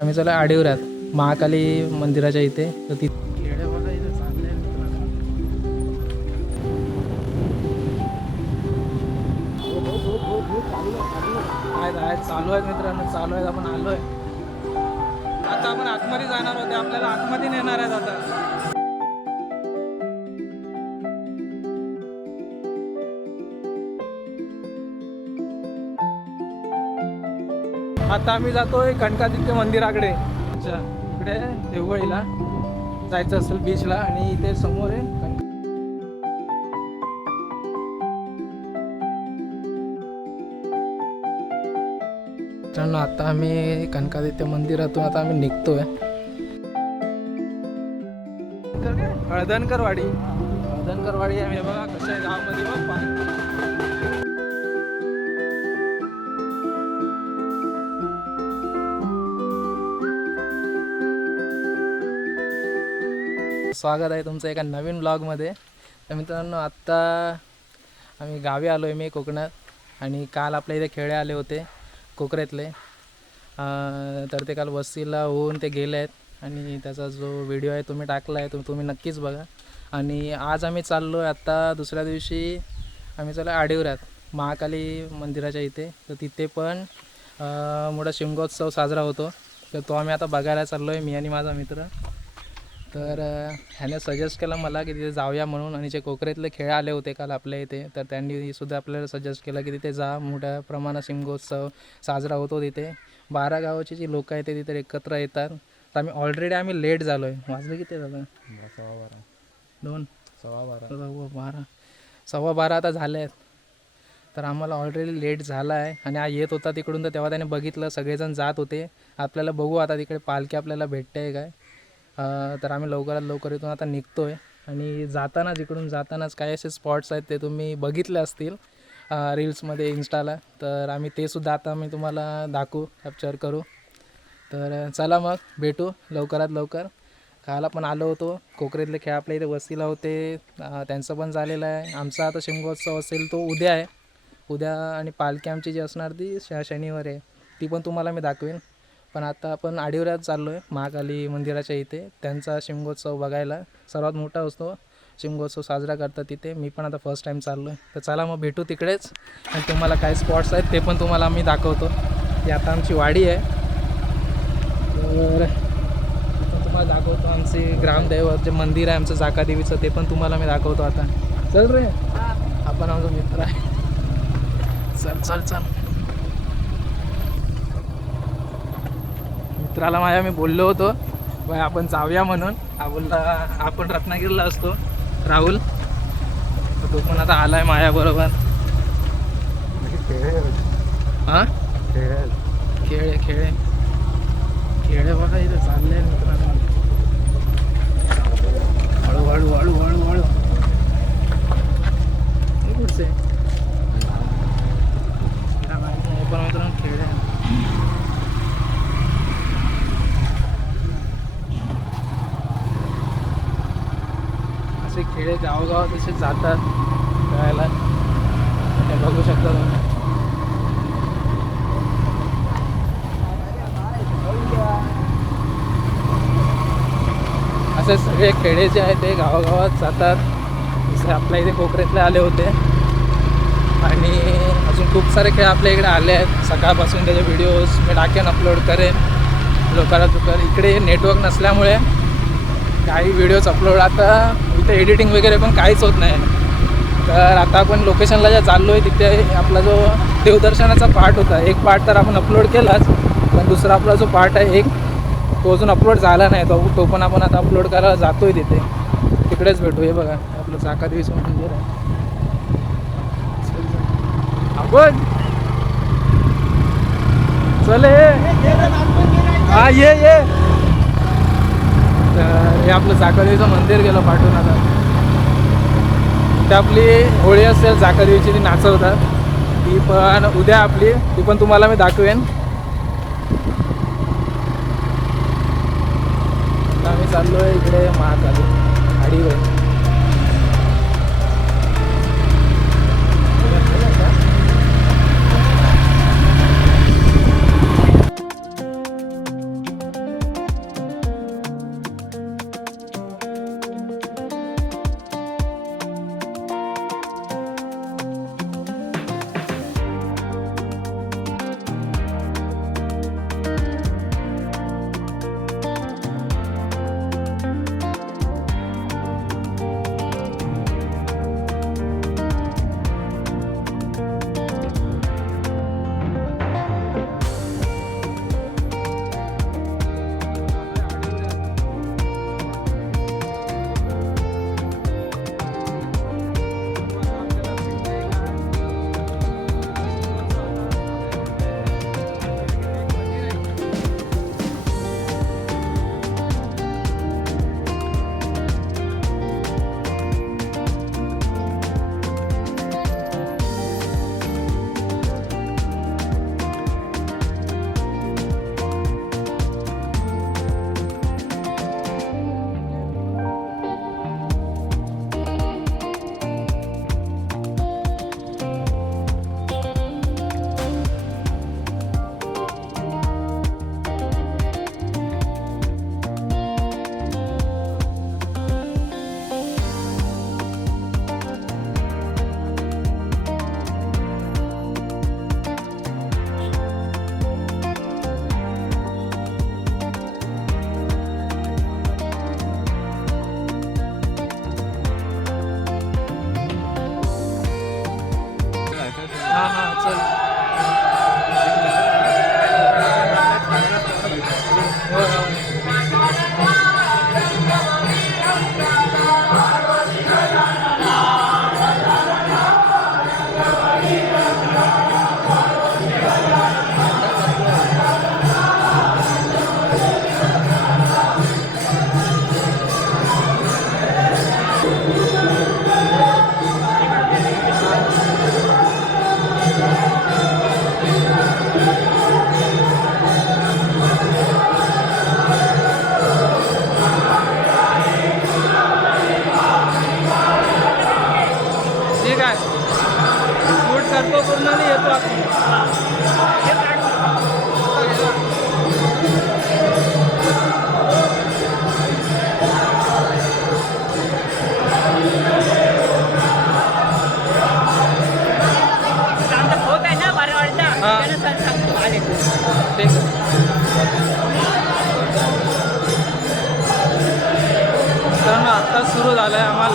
आम्ही चला आडिवऱ्यात महाकाली मंदिराच्या इथे. तर ती खेडे बघा इथे चालले चालू आहेत मित्रांनो, चालू आहेत. आपण आलोय आता, आपण आतमध्ये जाणार होते, आपल्याला आतमध्ये नेणार आहेत आता. आता आम्ही जातोय कणकादित्य मंदिराकडे. अच्छा, इकडे देवगडीला जायचं असेल बीचला, आणि इथे समोर आहे मित्रांनो. आता आम्ही कणकादित्य मंदिरातून आता आम्ही निघतोय. हळदणकरवाडी आहे बघा, कसं आहे गावामध्ये बघ पाणी. स्वागत आहे तुमचं एका नवीन ब्लॉगमध्ये. तर मित्रांनो, आत्ता आम्ही गावी आलो आहे, मी कोकणात. आणि काल आपल्या इथे खेळे आले होते कोकरेतले. तर ते काल वस्तीला होऊन ते गेले आहेत, आणि त्याचा जो व्हिडिओ आहे तुम्ही टाकला आहे, तुम्ही नक्कीच बघा. आणि आज आम्ही चाललो आहे, आत्ता दुसऱ्या दिवशी आम्ही चाललो आहे आडिवऱ्यात महाकाली मंदिराच्या इथे. तर तिथे पण मोठा शिमगोत्सव साजरा होतो. तर तो आम्ही आता बघायला चाललो आहे, मी आणि माझा मित्र. तर ह्याने सजेस्ट केलं मला की तिथे जाऊया म्हणून. आणि जे कोकरेतले खेळ आले होते काल आपल्या इथे, तर त्यांनी सुद्धा आपल्याला सजेस्ट केलं की तिथे जा, मोठ्या प्रमाणात शिमगोत्सव साजरा होतो तिथे. 12 गावाची जी लोकं आहेत ते तिथे एकत्र येतात. तर आम्ही लेट झालो आहे. वाजले किती झालं? 12 आता झाले आहेत. तर आम्हाला ऑलरेडी लेट झाला आहे. आणि हा येत होता तिकडून, तर तेव्हा त्याने बघितलं सगळेजण जात होते. आपल्याला बघू आता तिकडे पालखी आपल्याला भेटते आहे काय. तर आम्ही लवकरात लवकर इथून आता निघतो आहे. आणि इकडून जातानाच काही असे स्पॉट्स आहेत ते तुम्ही बघितले असतील रील्समध्ये, इन्स्टाला. तर आम्ही ते सुद्धा आता मी तुम्हाला दाखवू, कॅप्चर करू. तर चला मग भेटू लवकरात लवकर. काल आपण आलो होतो, कोकरेतले खेळ आपल्या इथे वस्तीला होते, त्यांचं पण झालेलं आहे. आमचा आता शिमगोत्सव असेल तो उद्या आहे, उद्या. आणि पालखी आमची जी असणार ती शनिवार आहे, ती पण तुम्हाला मी दाखवेन. पण आता आपण आडिवऱ्यात चाललो आहे महाकाली मंदिराच्या इथे, त्यांचा शिमगोत्सव बघायला. सर्वात मोठा असतो शिमगोत्सव साजरा करतात तिथे. मी पण आता फर्स्ट टाईम चाललो आहे. तर चला मग भेटू तिकडेच. आणि तुम्हाला काय स्पॉट्स आहेत ते पण तुम्हाला मी दाखवतो. ही आता आमची वाडी आहे. तर तुम्हाला दाखवतो आमचे ग्रामदैवत जे मंदिर आहे आमचं जाकादेवीचं, ते पण तुम्हाला मी दाखवतो आता. चल रे, आपण आमचा मित्र आहे. चल मित्राला माझ्या मी बोललो होतो बाय आपण जाऊया म्हणून. हा बोलला आपण रत्नागिरीला असतो, राहुल. तर तो पण आता आलाय माझ्याबरोबर. हां, खेळे बघा इथे चालले मित्रांनो. हळू पुढचे पण मित्रांनो खेळ आहे. असे खेळे गावोगावात असे जातात खेळायला, हे बघू शकता तुम्ही. असे सगळे खेळे जे आहेत ते गावागावात जातात. जसे आपल्या इथे कोकरेतले आले होते, आणि अजून खूप सारे खेळ आपल्या इकडे आले आहेत. सकाळपासून त्याचे व्हिडिओज मी टाकेन, अपलोड करेन लवकरात. इकडे नेटवर्क नसल्यामुळे काही व्हिडिओज अपलोड, आता इथे एडिटिंग वगैरे पण काहीच होत नाही. तर आता आपण लोकेशनला ज्या चाललो आहे तिथे आपला जो देवदर्शनाचा पार्ट होता, एक पार्ट तर आपण अपलोड केलाच, पण दुसरा आपला जो पार्ट आहे एक, तो अजून अपलोड झाला नाही. तो पण आपण आता अपलोड करायला जातो आहे तिथे. तिकडेच भेटू. हे बघा आपलं जाकादेवीचं मंदिर आहे. आपण चले, हा ये. तर हे आपलं जाकादेवीचं मंदिर गेलं पाठवून. आता ते आपली होळी असेल जाकादेवीची, ती नाचवतात, ती पण उद्या आपली, ती पण तुम्हाला मी दाखवेन. आम्ही चाललो आहे इकडे महाकाली आडिवरे.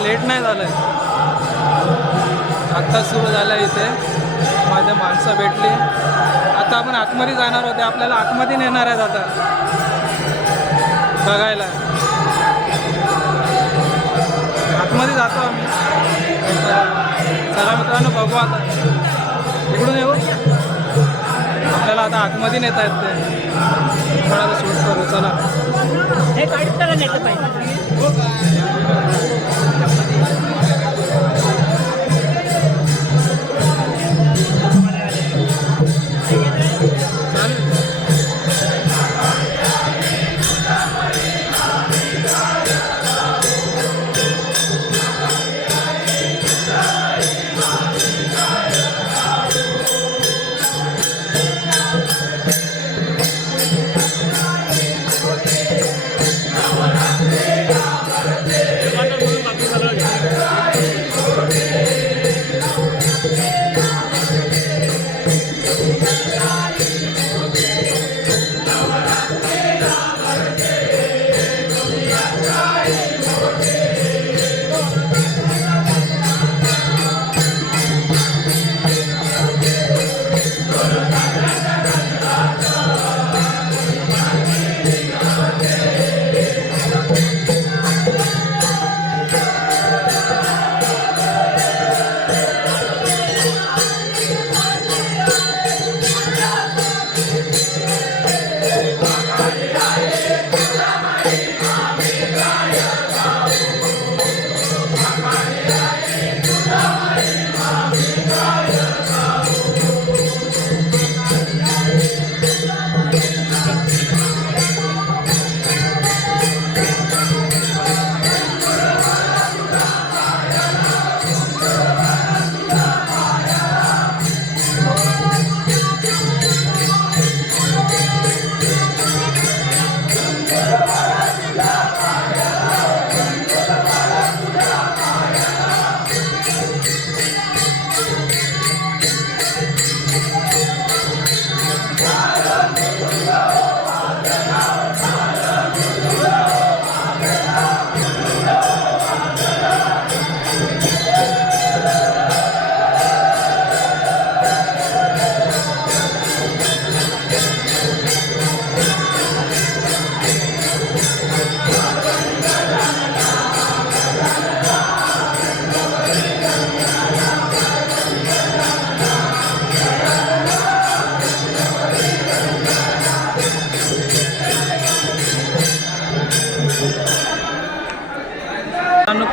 लेट नाही झालं आहे. आत्ताच सुरू झालं इथे. माझ्या माणसं भेटली. आता आपण आतमध्ये जाणार होते. आपल्याला आतमध्ये नेणार आहेत आता बघायला. आतमध्ये जातो आम्ही. चला मित्रांनो बघू आता. इकडून येऊ. आपल्याला आता आतमध्ये नेता येत ते. थोडा शूट करू. चला हे काढून त्याला नेलं पाहिजे.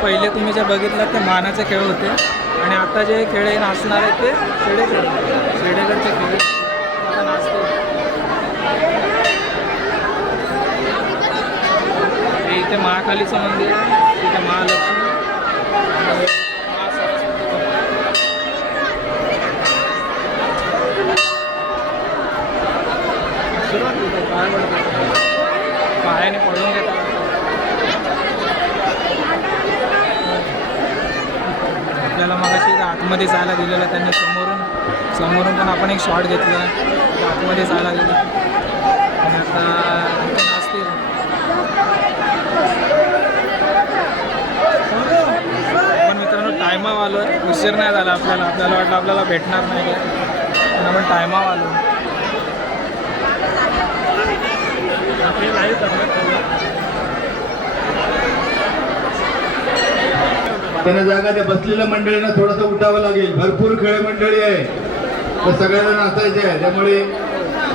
पहिले तुम्ही जे बघितलं ते मानाचे खेळ होते आणि आता जे खेळ नाचणार आहेत ते शेडेकडचे खेळ आता नाचते. हे इथे महाकालीचं मंदिर आहे. इथे महालक्ष्मी आणि पायाने पडून घेतात. आपल्याला मगाशी आतमध्ये जायला दिलेलं त्यांनी समोरून पण आपण एक शॉट घेतला. आतमध्ये जायला दिलं आणि आता इथे नाचतील. पण मित्रांनो टायमावर आलो. उशीर नाही झाला आपल्याला वाटलं आपल्याला भेटणार नाही पण आपण टायमावर आलो. त्यांना जागा त्या बसलेल्या मंडळींना थोडंसं उठावं लागेल. भरपूर खेळ मंडळी आहे तर सगळ्यांना नाचायचे आहे. त्यामुळे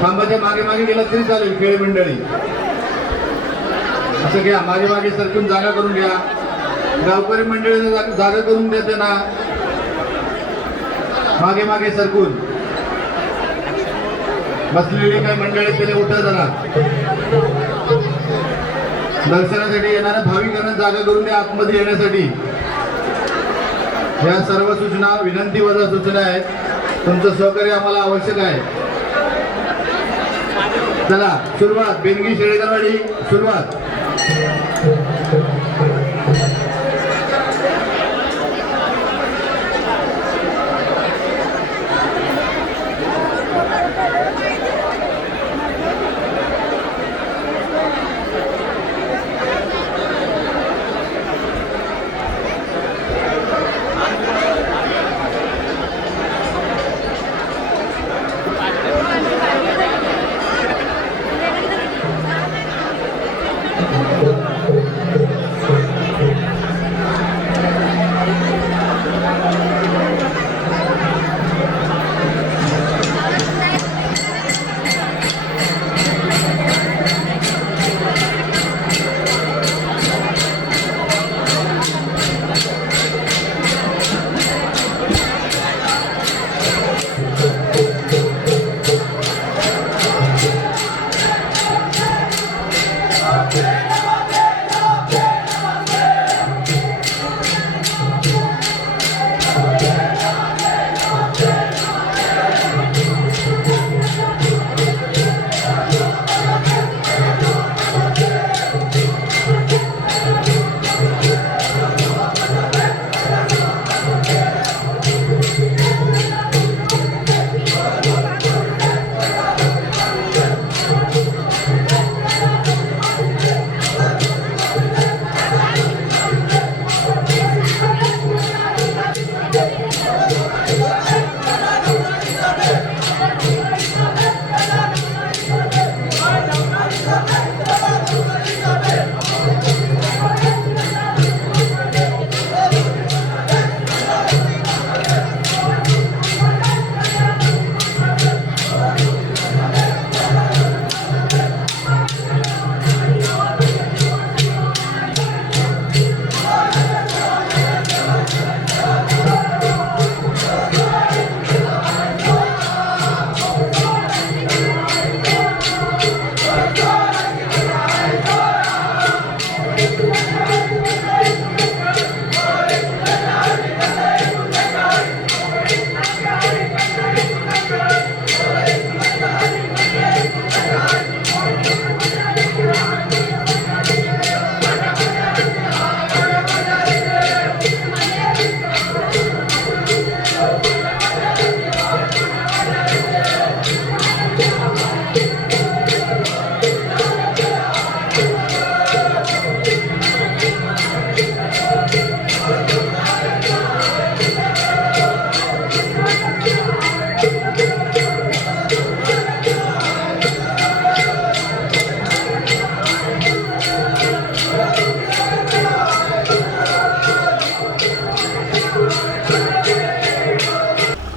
खांबाच्या मागे मागे गेला तरी चालेल. खेळ मंडळी असं घ्या, मागे मागे सरकून जागा करून घ्या. गावकरी मंडळींना जागा करून द्या. त्यांना मागे मागे सरकून बसलेली काही मंडळी त्याने उठा जरा. दर्शनासाठी येणाऱ्या भाविकांना जागा करून द्या आतमध्ये येण्यासाठी. या सर्व सूचना विनंती वजा सूचना आहेत. तुमचं सहकार्य आम्हाला आवश्यक आहे. चला सुरुवात. बेनगी शेळेकरवाडी सुरुवात.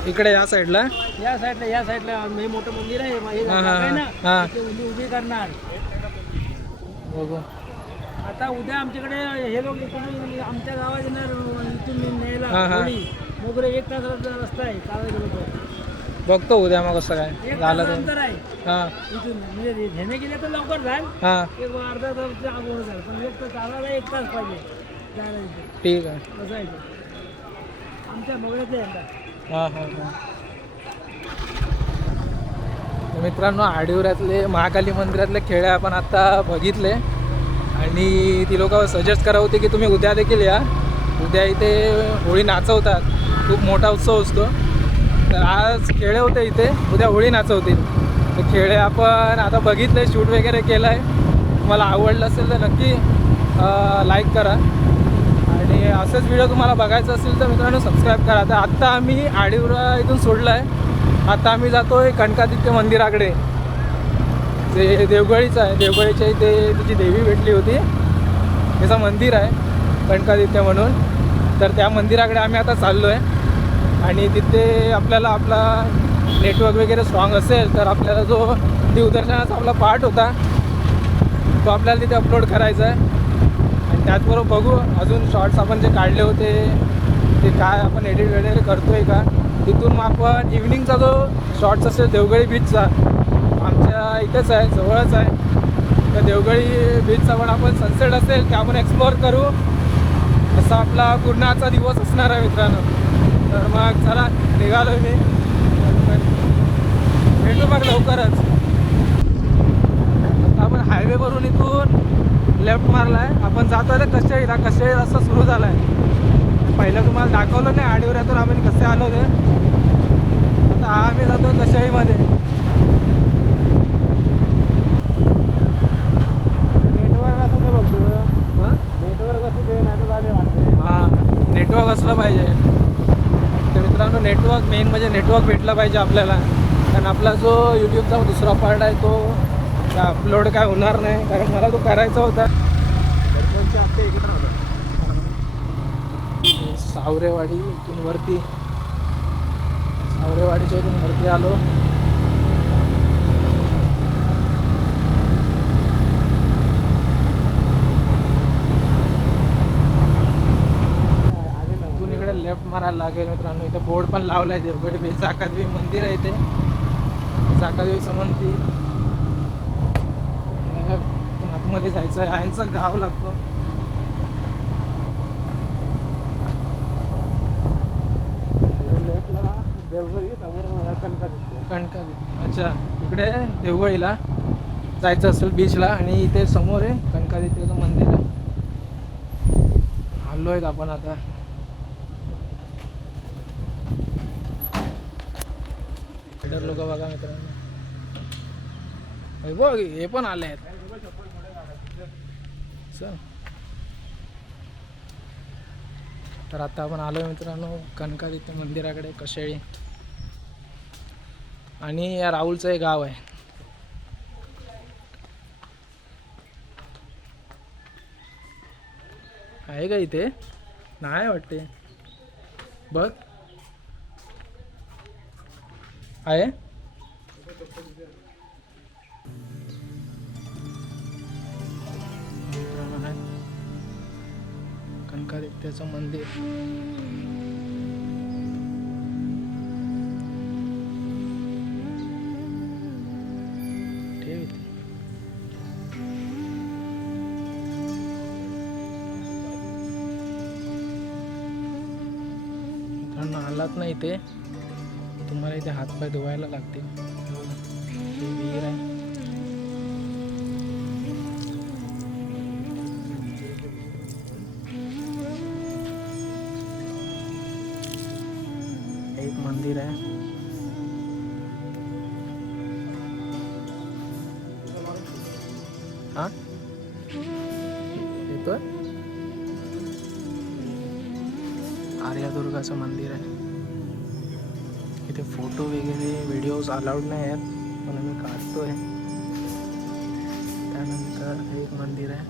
इकडे या साईडला या साईडला हे मोठं मंदिर आहे हे हा, जागा आहे ना हा. ते उभी करणार. बघू. आता उद्या आमच्याकडे हे लोक इकडून आमच्या गावात येणार इथून न्यायला हा, हा. होळी. मोगरे 1 तासाचा रस्ता आहे चालत गेलो तर. बघतो उद्या मग कसं काय 1 झालं तासाचं तर. अंतर आहे हां इथून म्हणजे घेणे गेले तर लवकर जाईल हां एक अर्धा तासच्या अगोदर जाईल पण एक तर चालायला 1 तास पाहिजे जायला इथे ठीक आहे. कसं आहे ते. आमच्या मोगऱ्याचे यंदा हां हां हां. तर मित्रांनो आडिवऱ्यातले महाकाली मंदिरातले खेळ आपण आता बघितले आणि ती लोक सजेस्ट करत होते की तुम्ही उद्या देखील या. उद्या इथे होळी नाचवतात, खूप मोठा उत्सव असतो. तर आज खेळे होते इथे, उद्या होळी नाचवतील. तर खेळे आपण आता बघितले, शूट वगैरे केलं आहे. तुम्हाला आवडलं असेल तर नक्की लाईक करा आणि असंच व्हिडिओ तुम्हाला बघायचं असेल तर मित्रांनो सबस्क्राईब करा. तर आत्ता आम्ही आडिवरा इथून सोडलं आहे. आता आम्ही जातो आहे कनकादित्य मंदिराकडे, जे देवगडीचं आहे. देवगडीच्या इथे तिची देवी भेटली होती, त्याचं मंदिर आहे कनकादित्य म्हणून. तर त्या मंदिराकडे आम्ही आता चाललो आहे आणि तिथे आपल्याला आपला नेटवर्क वगैरे स्ट्रॉंग असेल तर आपल्याला जो देवदर्शनाचा आपला पार्ट होता तो आपल्याला तिथे अपलोड करायचा आहे. आणि त्याचबरोबर बघू अजून शॉर्ट्स आपण जे काढले होते ते काय आपण एडिट वगैरे करतो आहे का. तिथून मग आपण इव्हिनिंगचा जो शॉर्ट्स असेल देवगडी बीचचा, आमच्या इथेच आहे, जवळच आहे. तर देवगडी बीचचा पण आपण सनसेट असेल ते आपण एक्सप्लोअर करू. असा आपला पूर्ण आजचा दिवस असणार आहे मित्रांनो. तर मग चला निघालो मी, भेटू मग लवकरच. आता आपण हायवेवरून इथून लेफ्ट मारला आहे, आपण जातो आहे कशेळीला. कशेळी रस्ता सुरू झाला आहे. पहिलं तुम्हाला दाखवलं नाही आडिवऱ्यातून आम्ही कसे आलो ते. आता आम्ही जातो कशेळीमध्ये. नेटवर्क असं ते बघतो, नेटवर्क असं ते नाही तर हां नेटवर्क असलं पाहिजे. तर मित्रांनो नेटवर्क मेन म्हणजे नेटवर्क भेटलं पाहिजे आपल्याला. कारण आपला जो यूट्यूबचा दुसरा पार्ट आहे तो अपलोड काय होणार नाही, कारण मला तो करायचा होता. सावरेवाडी इथून वरती, सावरेवाडीच्या इथून वरती आलो. इथून इकडे लेफ्ट मारायला लागेल मित्रांनो. इथे बोर्ड पण लावला आहे देवगड चाकादेवी मंदिर आहे इथे, चाकादेवीचं मंदिर. आतमध्ये जायचं आहे, यांचं गाव लागतो. कणकाली. अच्छा, इकडे देवगडीला जायचं असेल बीचला, आणि इथे समोर आहे कणकादित्याचं मंदिर आहे. आलो आहेत आपण आता. लोक बघा मित्रांनो, बघ हे पण आले आहेत. चल, तर आता आपण आलो मित्रांनो कणकादित्य मंदिराकडे, कशेळी. आणि या राहुलचं हे गाव आहे. आहे का इथे? नाही वाटते. बघ आहे. कणकादित्याचं मंदिर. ठेव इथे. मित्रांनो आलात ना इथे, तुम्हाला इथे हातपाय धुवायला लागतील. हे विहीर आहे. एक मंदिर आहे. हा येतोय. आर्यादुर्गाचं मंदिर आहे. इथे फोटो वगैरे व्हिडिओज अलाउड नाही आहेत, पण मी काढतोय. त्यानंतर हे एक मंदिर आहे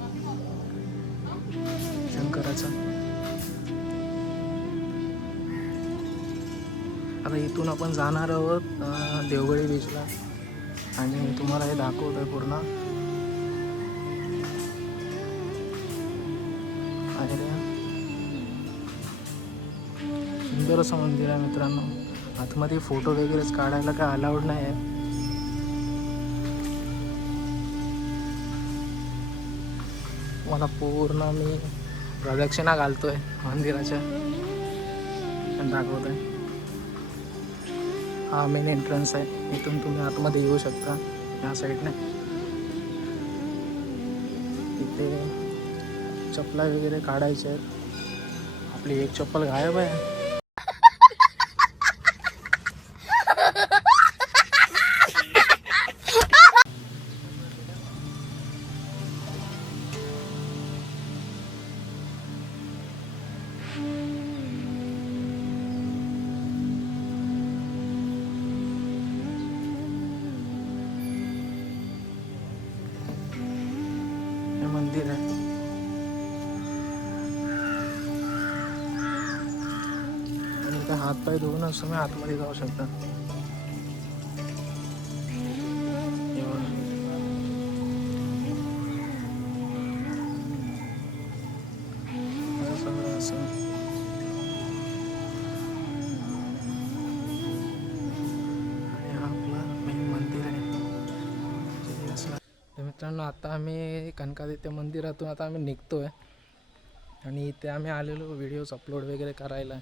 शंकराचं. आता इथून आपण जाणार आहोत देवगडी बीचला, आणि तुम्हाला हे दाखवतोय पूर्ण. सुंदर असं मंदिर आहे मित्रांनो. आतमध्ये फोटो वगैरेच काढायला काय अलाउड नाही आहे. मला पूर्ण मी प्रदक्षिणा घालतोय मंदिराच्या आणि दाखवतोय. हा मेन एंट्रन्स आहे. इथून तुम्ही आतमध्ये येऊ शकता या साईडने. इथे चपला वगैरे काढायचे आहेत. आपली एक चप्पल गायब आहे. हे मंदिर आहे. आणि इथे हातपाय धुवूनच तुम्ही आतमध्ये जाऊ शकता. सगळं असं. आणि हा आपला मेन मंदिर आहे. तर मित्रांनो आता आम्ही कणकादित्य मंदिरातून आता आम्ही निघतोय, आणि इथे आम्ही आलेलो व्हिडिओज अपलोड वगैरे करायला,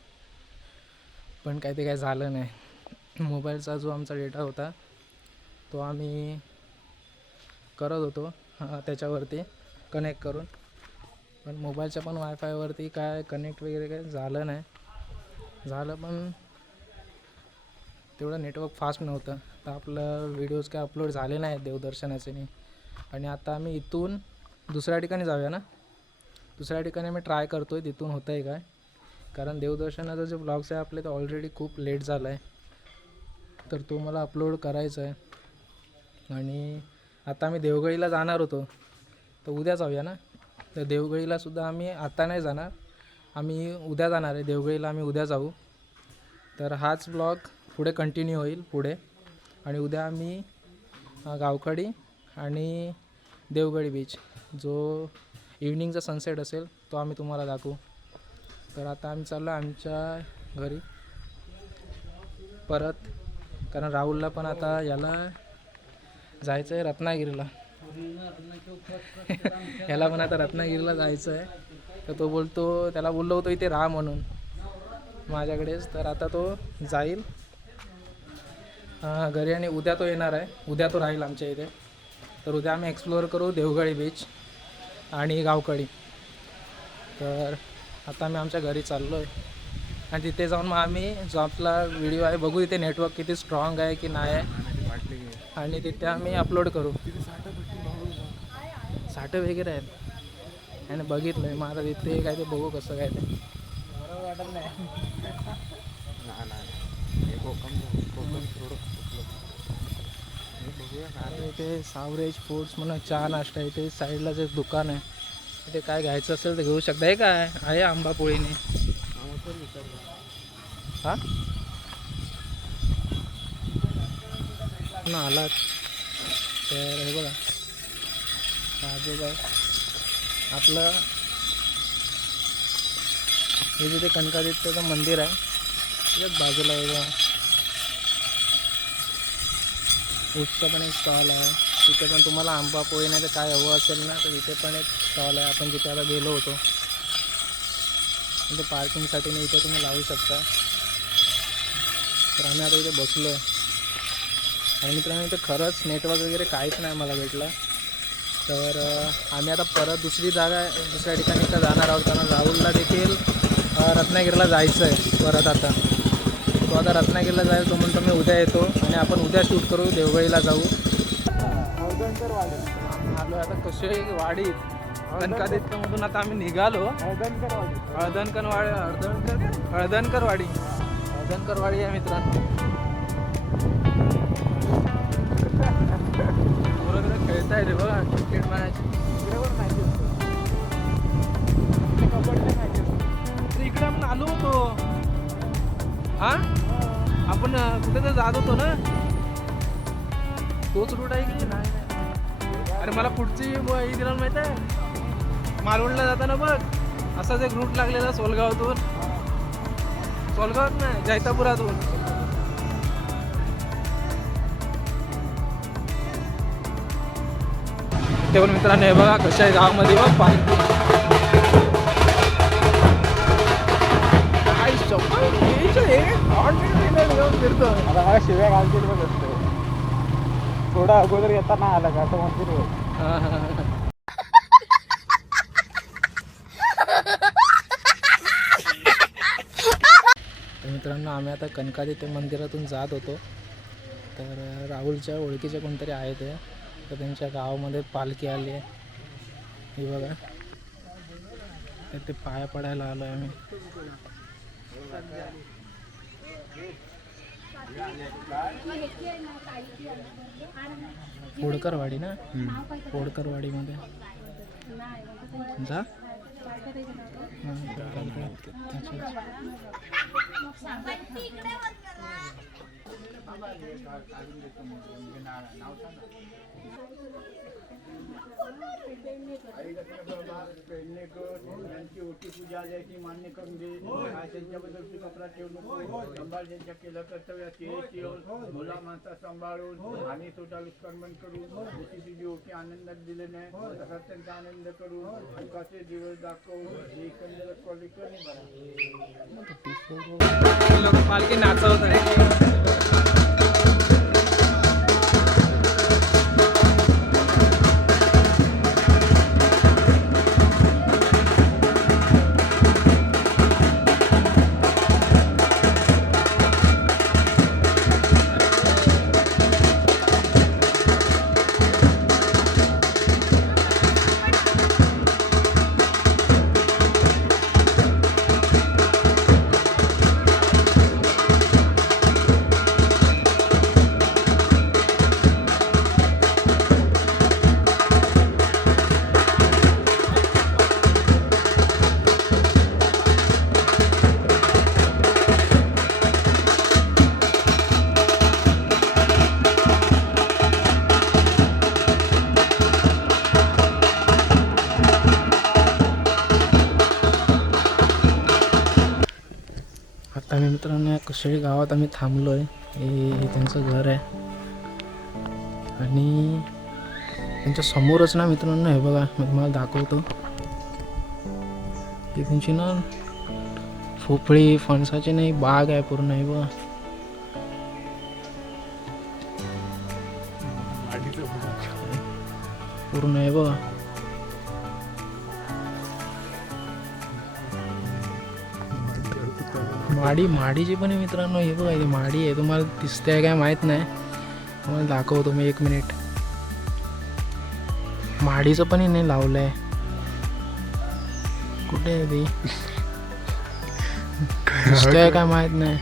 पण काही ते काय झालं नाही. मोबाईलचा जो आमचा डेटा होता तो आम्ही करत होतो त्याच्यावरती कनेक्ट करून, पण मोबाईलच्या पण वायफायवरती काय कनेक्ट वगैरे काय झालं नाही. झालं पण तेवढं नेटवर्क फास्ट नव्हतं, तर आपलं व्हिडिओज काय अपलोड झाले नाही देवदर्शनाचे नाही. आणि आता आम्ही इथून दुसऱ्या ठिकाणी जाऊया ना. दुसऱ्या ठिकाणी मी ट्राय करतो आहे तिथून होतं आहे काय, कारण देवदर्शनाचा जे ब्लॉग्स आहे आपले ते ऑलरेडी खूप लेट झाला आहे, तर तो मला अपलोड करायचा आहे. आणि आता आम्ही देवगडीला जाणार होतो, तर उद्या जाऊया ना. तर देवगडीला सुद्धा आम्ही आता नाही जाणार, आम्ही उद्या जाणार आहे देवगडीला, आम्ही उद्या जाऊ. तर हाच ब्लॉग पुढे कंटिन्यू होईल पुढे. आणि उद्या आम्ही गावखडी आणि देवगडी बीच जो इव्हनिंगचा सनसेट असेल तो आम्ही तुम्हाला दाखवू. तर आता आम्ही चाललो आमच्या घरी परत, कारण राहुलला पण आता याला जायचं आहे रत्नागिरीला. याला पण आता रत्नागिरीला जायचं आहे. तर तो बोलतो, त्याला बोललो होतो इथे राहा म्हणून माझ्याकडेच. तर आता तो जाईल घरी आणि उद्या तो येणार आहे, उद्या तो राहील आमच्या इथे. तर उद्या आम्ही एक्सप्लोअर करू देवगडी बीच आणि गावखडी. तर आता आम्ही आमच्या घरी चाललो आहे आणि तिथे जाऊन मग आम्ही जो आपला व्हिडिओ आहे बघू तिथे नेटवर्क किती स्ट्रॉंग आहे की नाही आहे, आणि तिथे आम्ही अपलोड करू. साठं वगैरे आहेत आणि बघितलं आहे मग आता तिथे काय ते बघू कसं काय ते. बरोबर वाटत नाही. इथे सावरेज फूड्स म्हणून चहा नाश्ता, इथे साईडलाच एक दुकान आहे, इथे काय घ्यायचं असेल तर घेऊ शकता. हे काय आहे आंबा पोळीने. हां आलात तर हे बघा आजोबा आपलं हे जिथे कनकादित्यचं मंदिर आहे त्याच्याच बाजूला आहे बघा. ऊसचा पण एक स्टॉल आहे तिथे, पण तुम्हाला आंबा पोळी नाही तर काय हवं असेल ना तर तिथे पण एक स्टॉल आहे. आपण जिथे आता गेलो होतो तिथे पार्किंगसाठी नाही, इथे तुम्ही लावू शकता. तर आम्ही आता इथे बसलो आहे आणि मित्रांनो इथे खरंच नेटवर्क वगैरे काहीच नाही मला भेटलं. तर आम्ही आता परत दुसऱ्या ठिकाणी इथं जाणार आहोत, कारण राहुलला देखील रत्नागिरीला जायचं आहे परत. आता तो आता रत्नागिरीला जाईल, तो म्हणतो मी उद्या येतो आणि आपण उद्या शूट करू, देवगडीला जाऊ. आलो आता कसे वाडीत कनकादित्यमधून आता आम्ही निघालो. हळदणकर वाडी आहे मित्रांनो. बरोबर खेळताय रे बघा क्रिकेट मॅच. इकडे आपण आलो होतो. हा आपण कुठे तर जात होतो ना, तोच रूट आहे की नाही? अरे मला पुढची ही दिला माहिती आहे, मालवणला जाताना बघ असाच एक रूट लागलेला सोलगावातून नाही जैतापुरातून. ते पण मित्रांनो हे बघा कशा आहे गावामध्ये बघ पाणी. फिरतो आता शिव्या घालतील बघ असतो. थोडा अगोदर येताना आला का असं म्हणतील. मित्रांनो आम्ही आता कनकादित्य मंदिरातून जात होतो. तर राहुलच्या ओळखीचे कोणतरी आहे ते, तर त्यांच्या गावामध्ये पालखी आली आहे. ही बघा तर ते पाया पडायला आलो आहे आम्ही. पोडकरवाडी ना, पोडकरवाडीमध्ये जा. त्यांची ओटी पूजा द्यायची मान्य करून दे. त्यांच्याबद्दल तू कपडा ठेवू नको. सांभाळ त्यांच्या केलं कर्तव्याची मुला माणसा सांभाळून आणि स्वतः विस्कर्मण करून जशी तुझी ओटी आनंदात दिले नाही तसा त्यांचा आनंद करून सुखाचे दिवस दाखवून एकंदर क्वालिटी लोक पालखी नाचवत आहे. आम्ही मित्रांनो या कशेळी गावात आम्ही थांबलो आहे. हे त्यांचं घर आहे आणि त्यांच्या समोरच ना मित्रांनो हे बघा मी तुम्हाला दाखवतो की त्यांची ना पोपळी फणसाची नाही बाग आहे पूर्ण. आहे बघा पूर्ण आहे बघा. माडीची पण आहे मित्रांनो. हे बघा ही माडी आहे. तुम्हाला दिसते आहे काय माहीत नाही. तुम्हाला दाखवतो मी 1 मिनिट. माडीचं पण नाही लावलं आहे. कुठे आहे ती दिसते आहे काय माहीत नाही.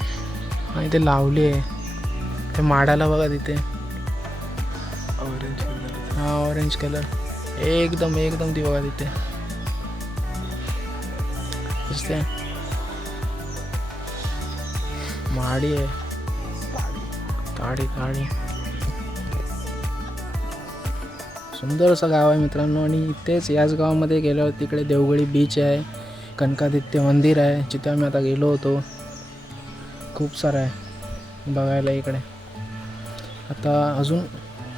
आणि ते लावली आहे ते माडाला बघा तिथे. हा ऑरेंज कलर एकदम ती बघा तिथे दिसते. माडी आहे काळी सुंदर असं गाव आहे मित्रांनो. आणि इथेच याच गावामध्ये गेल्यावर तिकडे देवगडी बीच आहे, कनकादित्य मंदिर आहे जिथे आम्ही आता गेलो होतो. खूप सारं आहे बघायला इकडे. आता अजून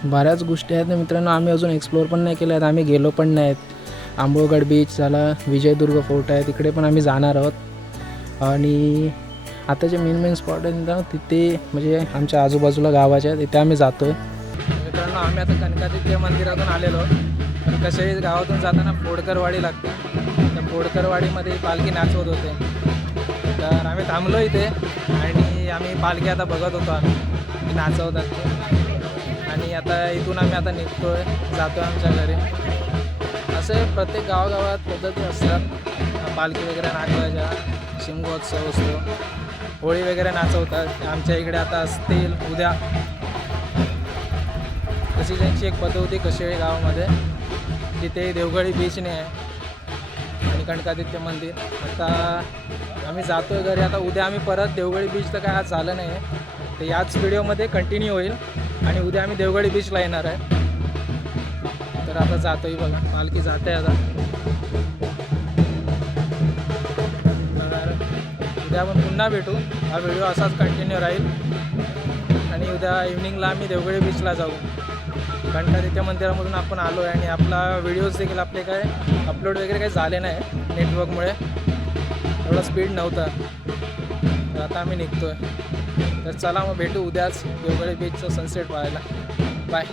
बऱ्याच गोष्टी आहेत ना मित्रांनो. आम्ही अजून एक्सप्लोअर पण नाही केल्या आहेत, आम्ही गेलो पण नाहीत. आंबोगड बीच झाला, विजयदुर्ग फोर्ट आहे तिकडे पण आम्ही जाणार आहोत. आणि आता जे मेन स्पॉट आहेत ना तिथे म्हणजे आमच्या आजूबाजूला गावाच्या तिथे आम्ही जातो आहे. मित्रांनो आम्ही आता कनकादित्य मंदिरातून आलेलो. तर कसे गावातून जाताना फोडकरवाडी लागते. त्या फोडकरवाडीमध्ये पालखी नाचवत होते. तर आम्ही थांबलो इथे आणि आम्ही पालखी आता बघत होतो आम्ही नाचवतात ते. आणि आता इथून आम्ही आता निघतो आहे, जातो आहे आमच्या घरी. असे प्रत्येक गावागावात पद्धती असतात. पालखी वगैरे नाचवायच्या, शिमगोत्सव असतो, होळी वगैरे नाचवतात. आमच्या इकडे आता असतील उद्या. तशी त्यांची एक पद्धत होती कशेळी गावामध्ये. तिथे देवगडी बीचने आहे आणि कनकादित्य मंदिर. आता आम्ही जातो आहे घरी. आता उद्या आम्ही परत देवगडी बीच तर काय आज झालं नाही आहे, तर याच व्हिडिओमध्ये कंटिन्यू होईल. आणि उद्या आम्ही देवगडी बीचला येणार आहे. तर आता जातोय बघा पालखी जाते आता. उद्या आपण पुन्हा भेटू. हा व्हिडिओ असाच कंटिन्यू राहील. आणि उद्या इव्हनिंगला आम्ही देवगडी बीचला जाऊ. कनकादित्य मंदिरामधून आपण आलो आहे आणि आपला व्हिडिओज देखील आपले काय अपलोड वगैरे काही झाले नाही नेटवर्कमुळे. एवढा स्पीड नव्हता. तर आता आम्ही निघतो आहे. तर चला मग भेटू उद्याच देवगडी बीचचं सनसेट पाहायला. बाय.